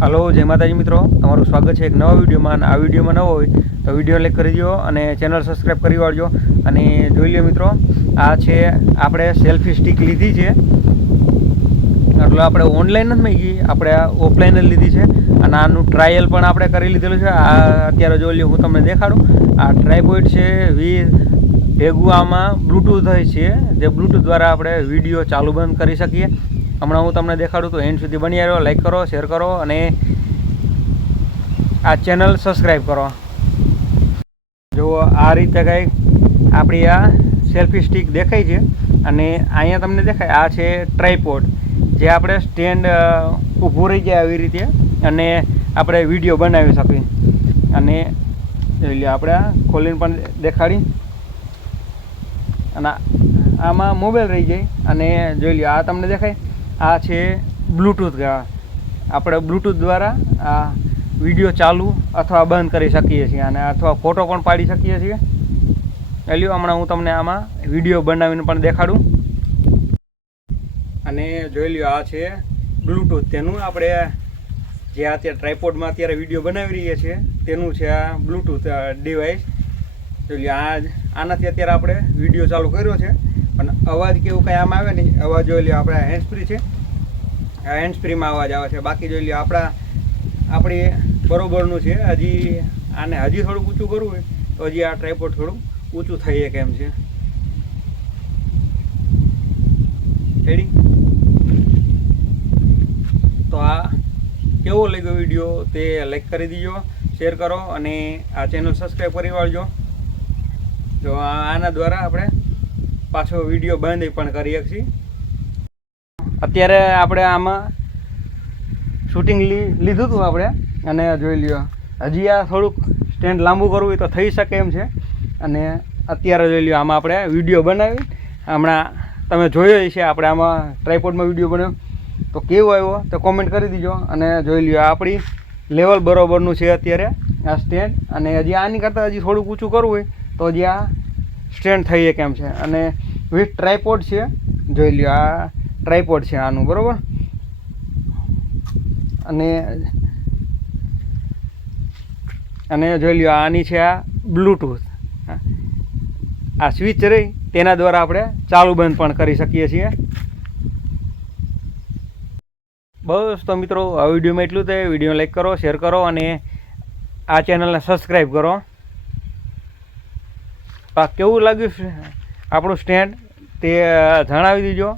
Hello, જય માતાજી મિત્રો, તમારું સ્વાગત છે એક નવા વિડીયોમાં. આ વિડીયોમાં નવો હોય તો વિડીયો લાઈક કરી દો અને ચેનલ સબસ્ક્રાઈબ કરી વાળજો. અને જોઈ લો મિત્રો, આ છે આપણે સેલ્ફી સ્ટિક લીધી છે. એટલે આપણે ઓનલાઈન નથી માંગી, આપણે ઓફલાઈન જ લીધી છે. અને આનું ટ્રાયલ પણ આપણે કરી લીધેલું છે. આ અત્યારે જોઈ લો, હું તમને દેખાડું. આ ટ્રાયપોડ છે ભેગું આમાં બ્લૂટૂથ હોય છે, જે બ્લૂટૂથ દ્વારા આપણે વિડીયો ચાલુ બંધ કરી શકીએ. હમણાં હું તમને દેખાડું તો એન્ડ સુધી બની રહ્યો. લાઈક કરો, શેર કરો અને આ ચેનલ સબસ્ક્રાઈબ કરો. જો આ રીતે કંઈક આપણી આ સેલ્ફી સ્ટિક દેખાય છે. અને અહીંયા તમને દેખાય આ છે ટ્રાયપોડ, જે આપણે સ્ટેન્ડ ઊભું રહી જાય આવી રીતે અને આપણે વિડીયો બનાવી શકીએ. અને જોઈ લો, આપણે ખોલીને પણ દેખાડી. અને આમાં મોબાઈલ રહી જાય. અને જોઈ લો, આ તમને દેખાય, આ છે બ્લૂટૂથ. આપણે બ્લૂટૂથ દ્વારા આ વિડીયો ચાલુ અથવા બંધ કરી શકીએ છીએ, અને અથવા ફોટો પણ પાડી શકીએ છીએ. લ્યો, હમણાં હું તમને આમાં વિડીયો બનાવીને પણ દેખાડું. અને જોઈ લ્યો, આ છે બ્લૂટૂથ. તેનું આપણે જે અત્યારે ટ્રાયપોડમાં અત્યારે વિડીયો બનાવી રહીએ છીએ તેનું છે આ બ્લૂટૂથ ડિવાઇસ. જોઈ લ્યો, આનાથી અત્યારે આપણે વિડીયો ચાલુ કર્યો છે, પણ અવાજ કેવું કાંઈ આમ આવે નહીં. અવાજ જોઈ લ્યો, આપણે હેન્ડ ફ્રી છે, આ હેન્ડ ફ્રીમાં અવાજ આવે છે. બાકી જોઈ લ્યો, આપણી બરોબરનું છે. હજી આને હજી થોડુંક ઊંચું કરવું હોય તો હજી આ ટ્રાયપોડ થોડું ઊંચું થઈ શકે એમ છે. રેડી? તો આ કેવો લાગ્યો વિડીયો તે લાઈક કરી દીજો, શેર કરો અને આ ચેનલ સબસ્ક્રાઈબ કરી વાળજો. જો આના દ્વારા આપણે પાછો વિડીયો બંધ પણ કરી શકીએ. અત્યારે આપણે આમાં શૂટિંગ લીધું હતું આપણે, અને જોઈ લ્યો હજી આ થોડુંક સ્ટેન્ડ લાંબુ કરવું હોય તો થઈ શકે એમ છે. અને અત્યારે જોઈ લ્યો, આમાં આપણે વિડીયો બનાવી. હમણાં તમે જોયો છે આપણે આમાં ટ્રાયપોડમાં વિડીયો બનાવ્યો, તો કેવો આવ્યો તો કોમેન્ટ કરી દીજો. અને જોઈ લ્યો, આપણી લેવલ બરોબરનું છે અત્યારે આ સ્ટેન્ડ. અને હજી આની કરતાં હજી થોડુંક ઊંચું કરવું હોય તો હજી આ સ્ટેન્ડ થઈ શકે એમ છે. અને વિથ ટ્રાયપોડ છે. જોઈ લ્યો, આ ટ્રાયપોડ છે આનું, બરાબર. અને જોઈ લ્યો, આની છે આ બ્લૂટૂથ. આ સ્વિચ રહી તેના દ્વારા આપણે ચાલુ બંધ પણ કરી શકીએ છીએ. બસ તો મિત્રો, આ વિડીયોમાં એટલું જ. વિડીયો લાઈક કરો, શેર કરો અને આ ચેનલને સબસ્ક્રાઈબ કરો. કેવું લાગ્યું આપણું સ્ટેન્ડ તે જણાવી દીજો.